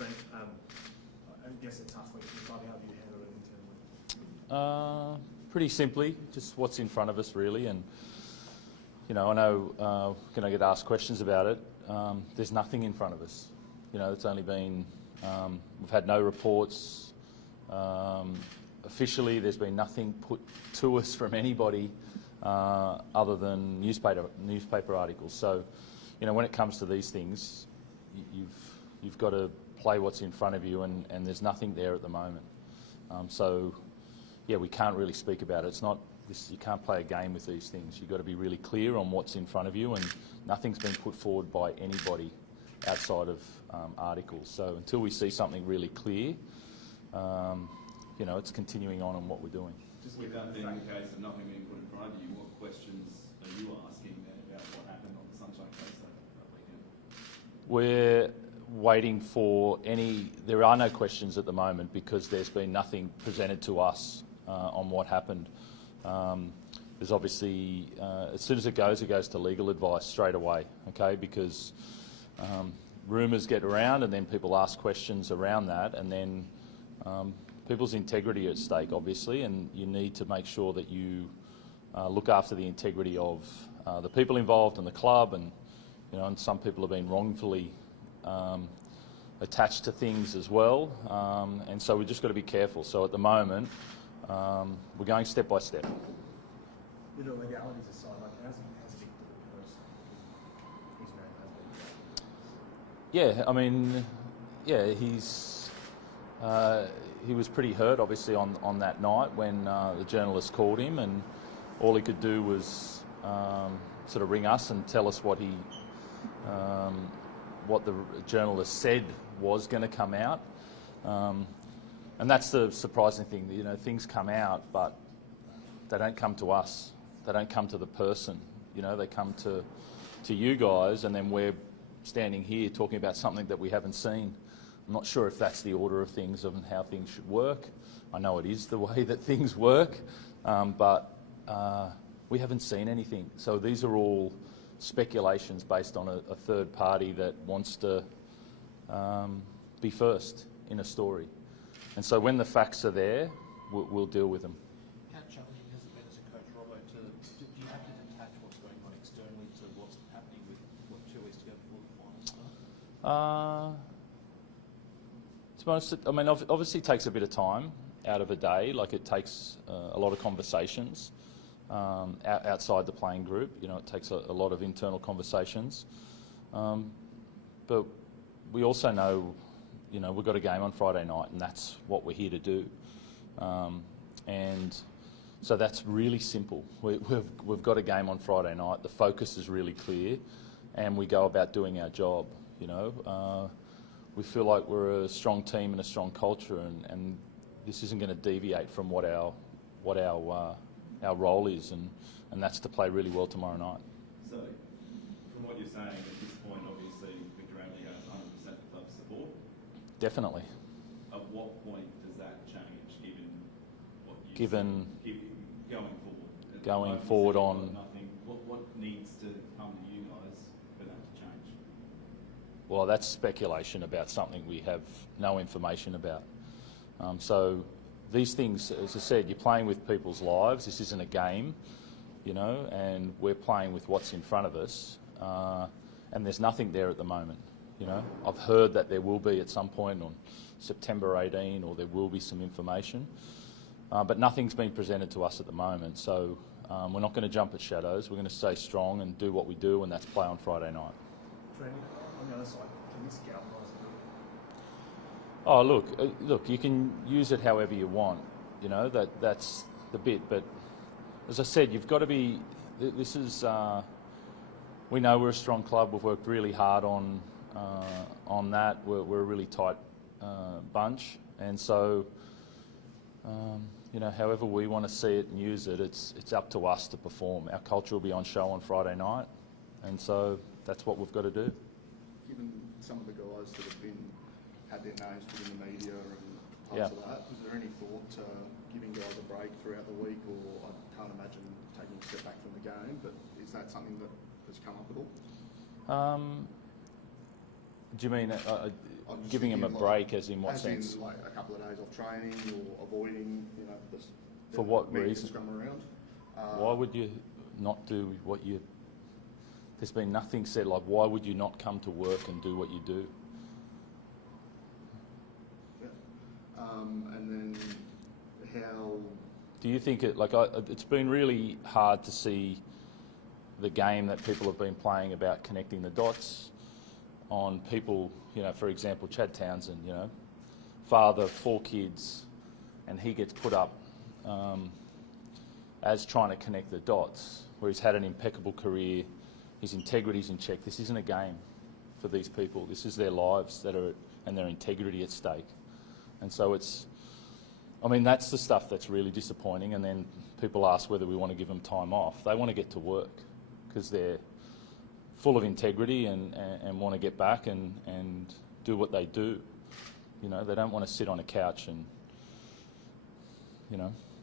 Trent, I guess it's tough week, but how do you handle it internally? Pretty simply, just what's in front of us really, and I know we're going to get asked questions about it. There's nothing in front of us. It's only been we've had no reports. Officially, there's been nothing put to us from anybody other than newspaper articles. So, when it comes to these things, you've got to play what's in front of you, and there's nothing there at the moment. So, yeah, we can't really speak about it. It's not this. You can't play a game with these things. You've got to be really clear on what's in front of you, and nothing's been put forward by anybody outside of articles. So until we see something really clear, it's continuing on what we're doing. Just with that being the case of nothing being put in front of you, what questions are you asking then about what happened on the Sunshine Coast that weekend? We're waiting for there are no questions at the moment because there's been nothing presented to us on what happened. There's obviously, as soon as it goes to legal advice straight away, okay, because rumours get around and then people ask questions around that, and then people's integrity are at stake, obviously, and you need to make sure that you look after the integrity of the people involved and the club, and and some people have been wrongfully attached to things as well, and so we've just got to be careful. So at the moment, we're going step by step. The legalities aside, how's Victor the person? His name has been. Yeah, I mean, yeah, he was pretty hurt, obviously, on that night when the journalist called him, and all he could do was sort of ring us and tell us what the journalist said was going to come out, and that's the surprising thing. Things come out, but they don't come to us. They don't come to the person. They come to you guys, and then we're standing here talking about something that we haven't seen. I'm not sure if that's the order of things and how things should work. I know it is the way that things work, but we haven't seen anything. So these are all speculations based on a third party that wants to be first in a story. And so when the facts are there, we'll deal with them. How challenging has it been as a coach, Robbo, do you have to detach what's going on externally to what's happening with 2 weeks to go before the final start? To be honest, I mean, obviously it takes a bit of time out of a day. Like, it takes a lot of conversations outside the playing group. It takes a lot of internal conversations. But we also know, we've got a game on Friday night, and that's what we're here to do. And so that's really simple. We've got a game on Friday night. The focus is really clear, and we go about doing our job. We feel like we're a strong team and a strong culture, and this isn't going to deviate from what our role is, and that's to play really well tomorrow night. So, from what you're saying at this point, obviously Victor Ramsey has 100% the club's support. Definitely. At what point does that change, given what you going forward on nothing? What needs to come to you guys for that to change? Well, that's speculation about something we have no information about. So these things, as I said, you're playing with people's lives. This isn't a game, and we're playing with what's in front of us, and there's nothing there at the moment. I've heard that there will be at some point on September 18, or there will be some information, but nothing's been presented to us at the moment. So we're not going to jump at shadows. We're going to stay strong and do what we do, and that's play on Friday night. Trent, on the other side, can this galvanise the group? Oh, look, you can use it however you want. That's the bit. But as I said, you've got to be. This is. We know we're a strong club. We've worked really hard on that. We're a really tight bunch, and so however we want to see it and use it, it's up to us to perform. Our culture will be on show on Friday night, and so that's what we've got to do. Given some of the guys that have had their names put in the media and parts of that, is there any thought to giving guys a break throughout the week, or I can't imagine taking a step back from the game, but is that something that has come up at all? Do you mean I'm just Giving him a thinking, break, as in what as sense? in, like a couple of days off training or avoiding, For what meeting reason? Scrum around. Why would you not do what you... There's been nothing said, like, why would you not come to work and do what you do? Yeah. And then how... Do you think it's been really hard to see the game that people have been playing about connecting the dots on people, for example, Chad Townsend, father, 4 kids, and he gets put up as trying to connect the dots, where he's had an impeccable career, his integrity's in check. This isn't a game for these people. This is their lives and their integrity at stake. And so that's the stuff that's really disappointing. And then people ask whether we want to give them time off. They want to get to work because they're full of integrity and want to get back and do what they do. They don't want to sit on a couch and,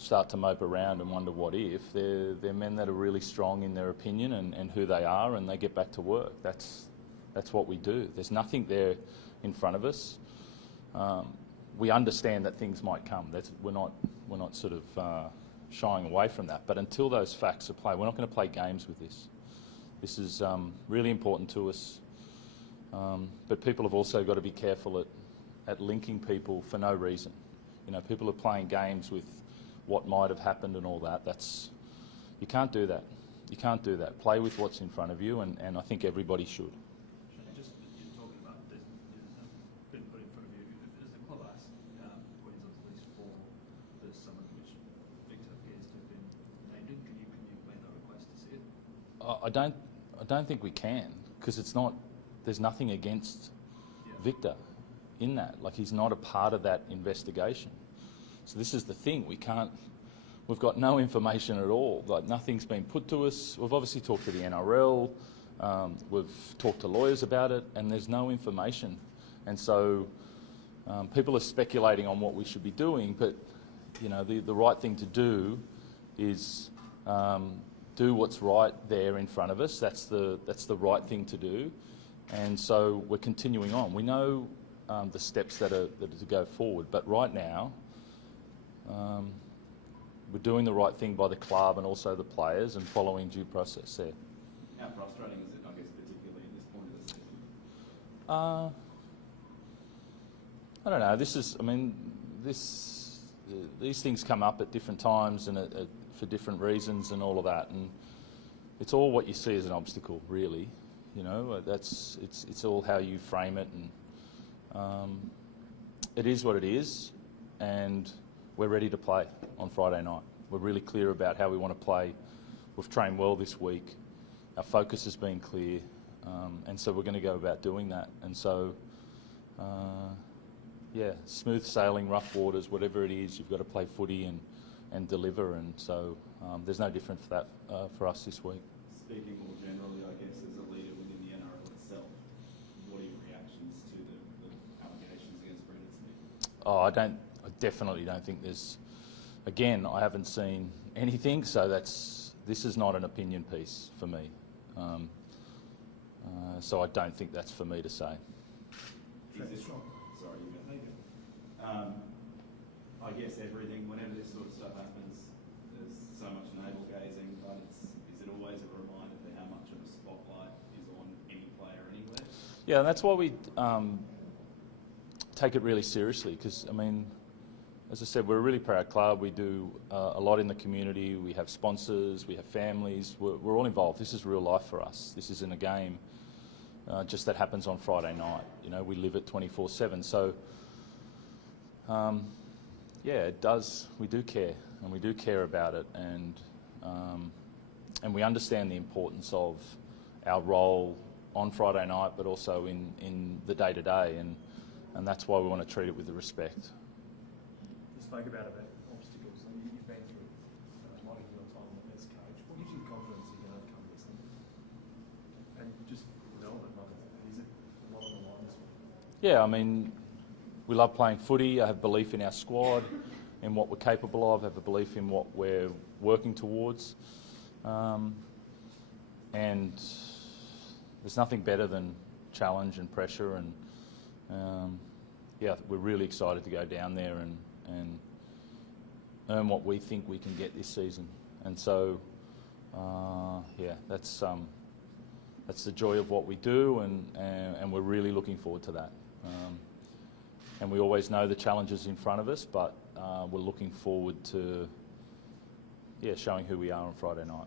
start to mope around and wonder what if. They're men that are really strong in their opinion and who they are, and they get back to work. That's what we do. There's nothing there in front of us. We understand that things might come. We're not sort of shying away from that. But until those facts are played, we're not going to play games with this. This is really important to us. But people have also got to be careful at linking people for no reason. People are playing games with what might have happened and all that. You can't do that. You can't do that. Play with what's in front of you, and I think everybody should. Just you're talking about there's been put in front of you. As the club asked Queensland at least 4, there's some of which Victor appears to have been named in. Can you make that request to see it? I don't think we can, because there's nothing against Victor in that. Like, he's not a part of that investigation. So this is the thing, we've got no information at all. Like, nothing's been put to us. We've obviously talked to the NRL, we've talked to lawyers about it, and there's no information. And so people are speculating on what we should be doing, but the right thing to do is do what's right there in front of us. That's the right thing to do. And so we're continuing on. We know the steps that are to go forward, but right now we're doing the right thing by the club and also the players and following due process there. How frustrating is it, I guess, particularly at this point of the season? I don't know. These things come up at different times and for different reasons and all of that, and it's all what you see as an obstacle, really. It's all how you frame it, and it is what it is, and we're ready to play on Friday night. We're really clear about how we want to play. We've trained well this week. Our focus has been clear, and so we're going to go about doing that. And so, smooth sailing, rough waters, whatever it is, you've got to play footy and deliver. And so there's no different for that for us this week. Speaking more generally, I guess, as a leader within the NRL itself, what are your reactions to the allegations against Brendan Smith? I definitely don't think there's... Again, I haven't seen anything, so this is not an opinion piece for me. So I don't think that's for me to say. Sorry, you go. I guess whenever this sort of stuff happens, there's so much navel gazing, but is it always a reminder for how much of a spotlight is on any player anywhere? Yeah, and that's why we take it really seriously, because, as I said, we're a really proud club. We do a lot in the community. We have sponsors, we have families. We're all involved. This is real life for us. This isn't a game just that happens on Friday night. We live it 24/7. So, it does. We do care, and we do care about it, and we understand the importance of our role on Friday night, but also in the day-to-day, and that's why we want to treat it with the respect. You spoke about obstacles, and you've been through a lot of your time as coach. What gives you confidence you can overcome this thing? And just development, is it a lot on the line this week? Yeah, we love playing footy. I have belief in our squad, in what we're capable of. I have a belief in what we're working towards. And there's nothing better than challenge and pressure, and yeah, we're really excited to go down there and earn what we think we can get this season. And so, yeah, that's the joy of what we do, and we're really looking forward to that. And we always know the challenges in front of us, but we're looking forward to, yeah, showing who we are on Friday night.